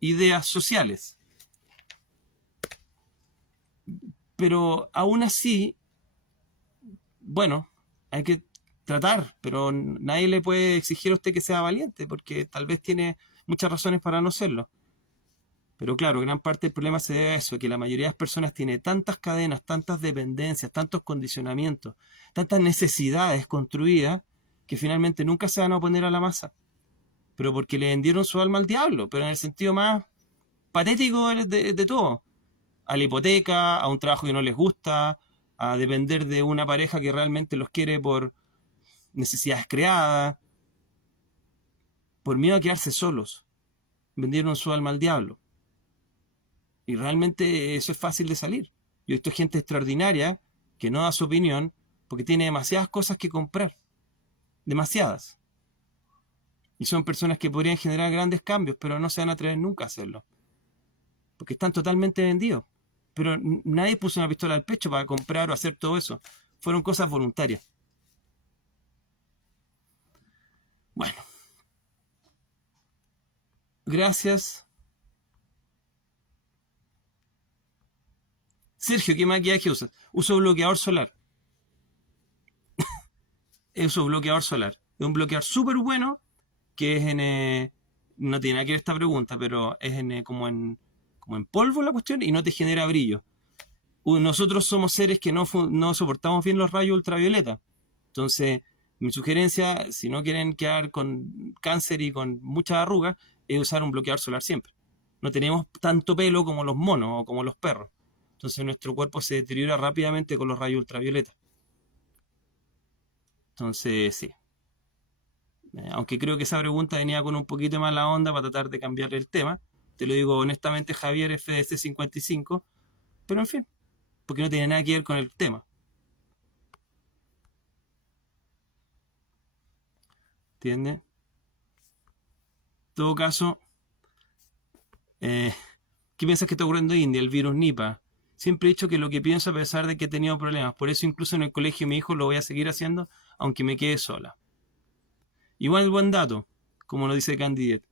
ideas sociales. Pero aún así, bueno, hay que tratar, pero nadie le puede exigir a usted que sea valiente, porque tal vez tiene muchas razones para no serlo. Pero claro, gran parte del problema se debe a eso, que la mayoría de las personas tiene tantas cadenas, tantas dependencias, tantos condicionamientos, tantas necesidades construidas, que finalmente nunca se van a oponer a la masa. Pero porque le vendieron su alma al diablo, pero en el sentido más patético de todo. A la hipoteca, a un trabajo que no les gusta, a depender de una pareja que realmente los quiere por necesidades creadas, por miedo a quedarse solos. Vendieron su alma al diablo. Y realmente eso es fácil de salir. Yo he visto gente extraordinaria que no da su opinión porque tiene demasiadas cosas que comprar. Demasiadas. Y son personas que podrían generar grandes cambios, pero no se van a atrever nunca a hacerlo. Porque están totalmente vendidos. Pero nadie puso una pistola al pecho para comprar o hacer todo eso. Fueron cosas voluntarias. Bueno. Gracias. Sergio, ¿qué maquillaje usas? Uso bloqueador solar. Uso bloqueador solar. Es un bloqueador súper bueno que es en... no tiene nada que ver esta pregunta, pero es como en polvo la cuestión y no te genera brillo. Nosotros somos seres que no soportamos bien los rayos ultravioleta. Entonces, mi sugerencia, si no quieren quedar con cáncer y con muchas arrugas, es usar un bloqueador solar siempre. No tenemos tanto pelo como los monos o como los perros. Entonces nuestro cuerpo se deteriora rápidamente con los rayos ultravioleta. Entonces, sí. Aunque creo que esa pregunta venía con un poquito más la onda para tratar de cambiar el tema. Te lo digo honestamente, Javier FDC55. Pero en fin, porque no tiene nada que ver con el tema. ¿Entiendes? En todo caso, ¿qué piensas que está ocurriendo en India? El virus Nipah. Siempre he dicho que lo que pienso a pesar de que he tenido problemas. Por eso incluso en el colegio mi hijo lo voy a seguir haciendo, aunque me quede sola. Igual buen dato, como lo dice Candidet.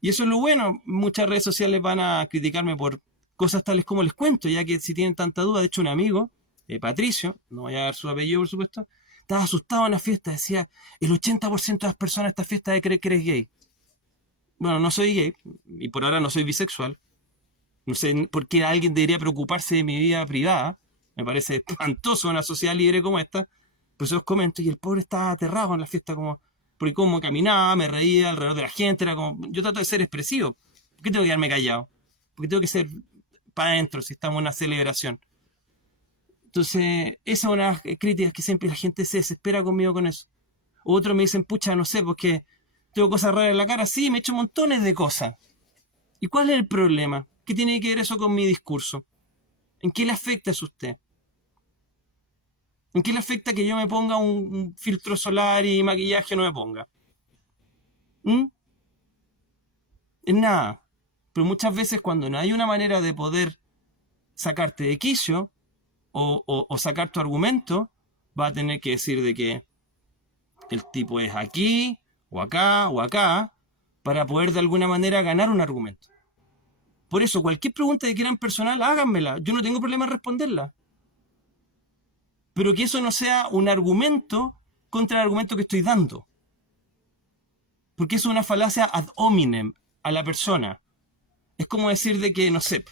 Y eso es lo bueno. Muchas redes sociales van a criticarme por cosas tales como les cuento, ya que si tienen tanta duda, de hecho un amigo, Patricio, no voy a dar su apellido por supuesto, estaba asustado en la fiesta, decía, el 80% de las personas en esta fiesta cree que eres gay. Bueno, no soy gay, y por ahora no soy bisexual. No sé por qué alguien debería preocuparse de mi vida privada. Me parece espantoso una sociedad libre como esta. Por eso os comento, y el pobre estaba aterrado en la fiesta, como, porque como caminaba, me reía alrededor de la gente, era como, yo trato de ser expresivo. ¿Por qué tengo que quedarme callado? ¿Por qué tengo que ser para adentro si estamos en una celebración? Entonces, esas son unas críticas que siempre la gente se desespera conmigo con eso. Otros me dicen, pucha, no sé, porque tengo cosas raras en la cara. Sí, me he hecho montones de cosas. ¿Y cuál es el problema? ¿Qué tiene que ver eso con mi discurso? ¿En qué le afecta a usted? ¿En qué le afecta que yo me ponga un filtro solar y maquillaje no me ponga? ¿Mm? En nada. Pero muchas veces cuando no hay una manera de poder sacarte de quicio o sacar tu argumento, va a tener que decir de que el tipo es aquí, o acá, para poder de alguna manera ganar un argumento. Por eso, cualquier pregunta que quieran personal, háganmela. Yo no tengo problema en responderla. Pero que eso no sea un argumento contra el argumento que estoy dando. Porque eso es una falacia ad hominem a la persona. Es como decir de que, no sé,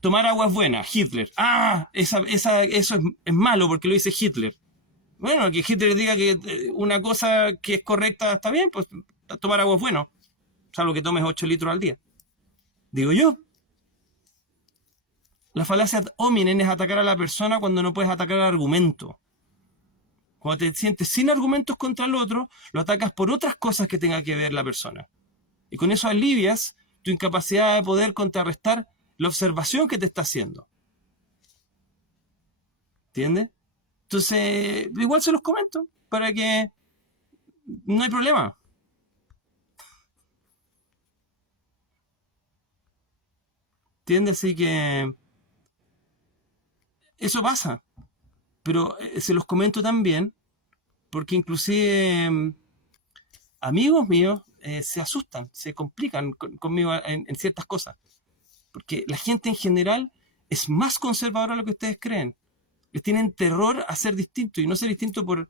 tomar agua es buena, Hitler. Ah, eso es malo porque lo dice Hitler. Bueno, que Hitler diga que una cosa que es correcta está bien, pues tomar agua es bueno. Salvo que tomes 8 litros al día. Digo yo. La falacia ad hominem es atacar a la persona cuando no puedes atacar al argumento. Cuando te sientes sin argumentos contra el otro, lo atacas por otras cosas que tenga que ver la persona. Y con eso alivias tu incapacidad de poder contrarrestar la observación que te está haciendo. ¿Entiendes? Entonces, igual se los comento, para que no hay problema. ¿Entiendes? Así que eso pasa. Pero se los comento también, porque inclusive amigos míos se asustan, se complican conmigo en ciertas cosas. Porque la gente en general es más conservadora de lo que ustedes creen. Les tienen terror a ser distinto, y no ser distinto por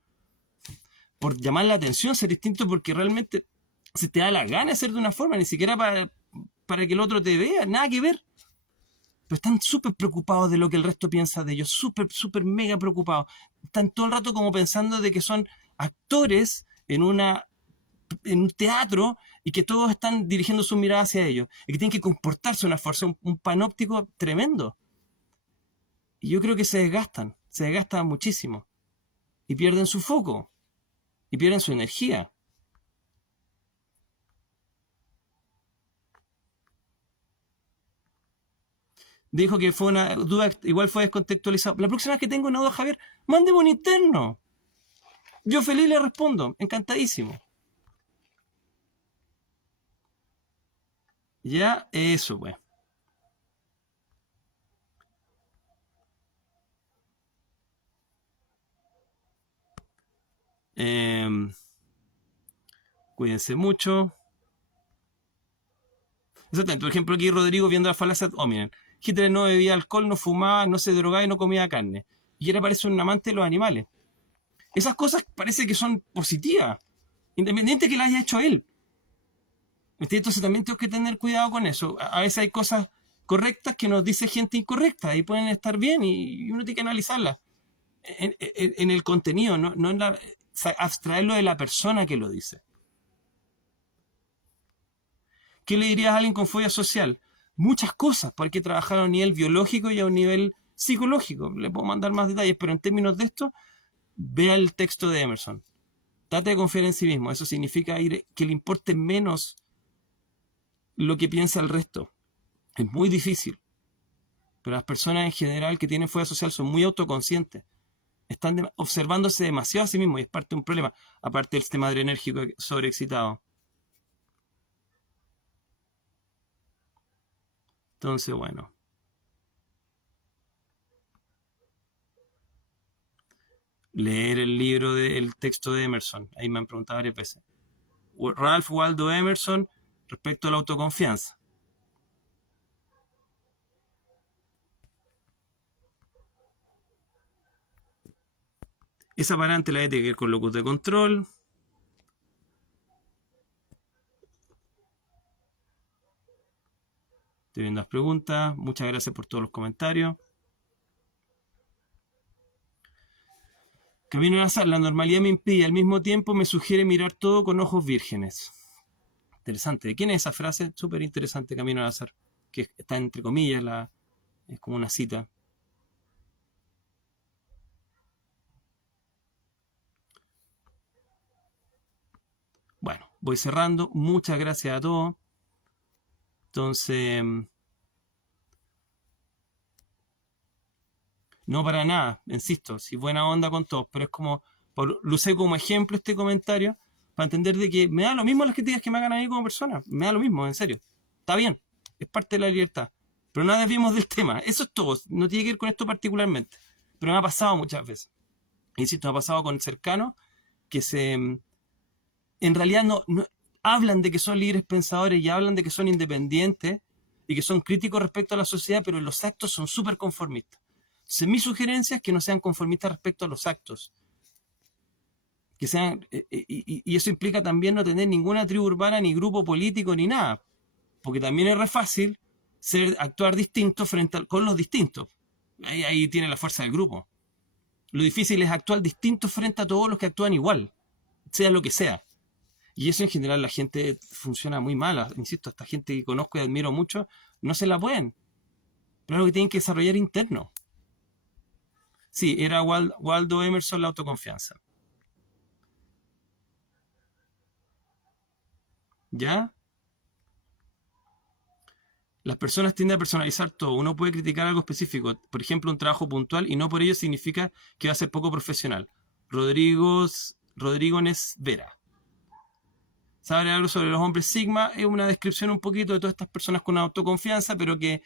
llamar la atención, ser distinto porque realmente se te da la gana de ser de una forma, ni siquiera para que el otro te vea, nada que ver. Pero están súper preocupados de lo que el resto piensa de ellos, súper mega preocupados. Están todo el rato como pensando de que son actores en un teatro y que todos están dirigiendo su mirada hacia ellos y que tienen que comportarse de una fuerza, un panóptico tremendo. Y yo creo que se desgastan muchísimo y pierden su foco y pierden su energía. Dijo que fue una duda, igual fue descontextualizado. La próxima vez que tenga una duda, Javier, mándeme un interno. Yo feliz le respondo, encantadísimo. Ya, eso pues. Cuídense mucho. Exactamente. Por ejemplo, aquí Rodrigo viendo la falacia. Oh, miren. Hitler no bebía alcohol, no fumaba, no se drogaba y no comía carne. Y era parece un amante de los animales. Esas cosas parece que son positivas, independiente que las haya hecho él. Entonces también tengo que tener cuidado con eso. A veces hay cosas correctas que nos dice gente incorrecta y pueden estar bien y uno tiene que analizarlas en el contenido, no en abstraerlo de la persona que lo dice. ¿Qué le dirías a alguien con fobia social? Muchas cosas, porque hay que trabajar a un nivel biológico y a un nivel psicológico. Le puedo mandar más detalles, pero en términos de esto, vea el texto de Emerson. Trate de confiar en sí mismo. Eso significa que le importe menos lo que piensa el resto. Es muy difícil. Pero las personas en general que tienen fobia social son muy autoconscientes. están observándose demasiado a sí mismos y es parte de un problema, aparte del sistema adrenérgico sobreexcitado. Entonces, bueno. Leer el libro, el texto de Emerson. Ahí me han preguntado varias veces. Ralph Waldo Emerson respecto a la autoconfianza. Esa parante la tiene que ver con locus de control. Estoy viendo las preguntas. Muchas gracias por todos los comentarios. Camino al azar, la normalidad me impide, al mismo tiempo me sugiere mirar todo con ojos vírgenes. Interesante. ¿De quién es esa frase? Súper interesante, Camino al azar. Que está entre comillas, es como una cita. Bueno, voy cerrando. Muchas gracias a todos. Entonces, no para nada, insisto, si buena onda con todos, pero es como, lo usé como ejemplo este comentario para entender de que me da lo mismo las críticas que me hagan a mí como persona, me da lo mismo, en serio. Está bien, es parte de la libertad, pero no desviemos del tema, eso es todo, no tiene que ver con esto particularmente, pero me ha pasado muchas veces. Insisto, me ha pasado con cercanos que en realidad no hablan de que son líderes pensadores y hablan de que son independientes y que son críticos respecto a la sociedad, pero en los actos son súper conformistas. Entonces, mi sugerencia es que no sean conformistas respecto a los actos. Que sean, y eso implica también no tener ninguna tribu urbana, ni grupo político, ni nada. Porque también es re fácil actuar distinto con los distintos. Ahí tiene la fuerza del grupo. Lo difícil es actuar distinto frente a todos los que actúan igual, sea lo que sea. Y eso en general la gente funciona muy mal. Insisto, esta gente que conozco y admiro mucho, no se la pueden. Pero es algo que tienen que desarrollar interno. Sí, era Waldo Emerson, la autoconfianza. ¿Ya? Las personas tienden a personalizar todo. Uno puede criticar algo específico, por ejemplo, un trabajo puntual, y no por ello significa que va a ser poco profesional. Rodrigo Nesvera. ¿Sabe algo sobre los hombres Sigma? Es una descripción un poquito de todas estas personas con autoconfianza, pero que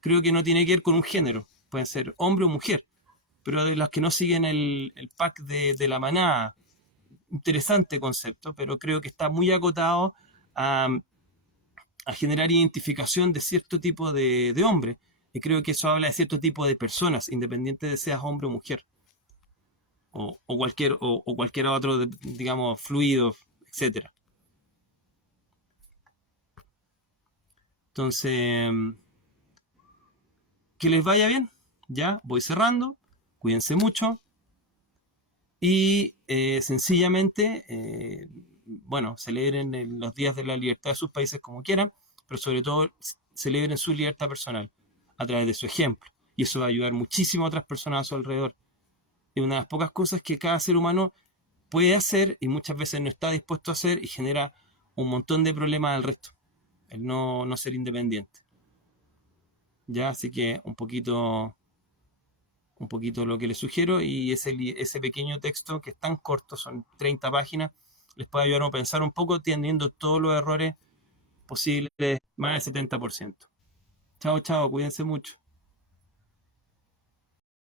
creo que no tiene que ver con un género. Pueden ser hombre o mujer. Pero de las que no siguen el pack de la manada. Interesante concepto, pero creo que está muy acotado a generar identificación de cierto tipo de hombre. Y creo que eso habla de cierto tipo de personas, independiente de seas hombre o mujer. O cualquier otro, digamos, fluido, etcétera. Entonces, que les vaya bien. Ya, voy cerrando. Cuídense mucho. Y sencillamente, bueno, celebren los días de la libertad de sus países como quieran, pero sobre todo celebren su libertad personal a través de su ejemplo. Y eso va a ayudar muchísimo a otras personas a su alrededor. Es una de las pocas cosas que cada ser humano puede hacer y muchas veces no está dispuesto a hacer y genera un montón de problemas al resto. El no ser independiente. Ya, así que un poquito lo que les sugiero, y ese pequeño texto que es tan corto, son 30 páginas, les puede ayudar a pensar un poco teniendo todos los errores posibles, más del 70%. Chao, chao, cuídense mucho.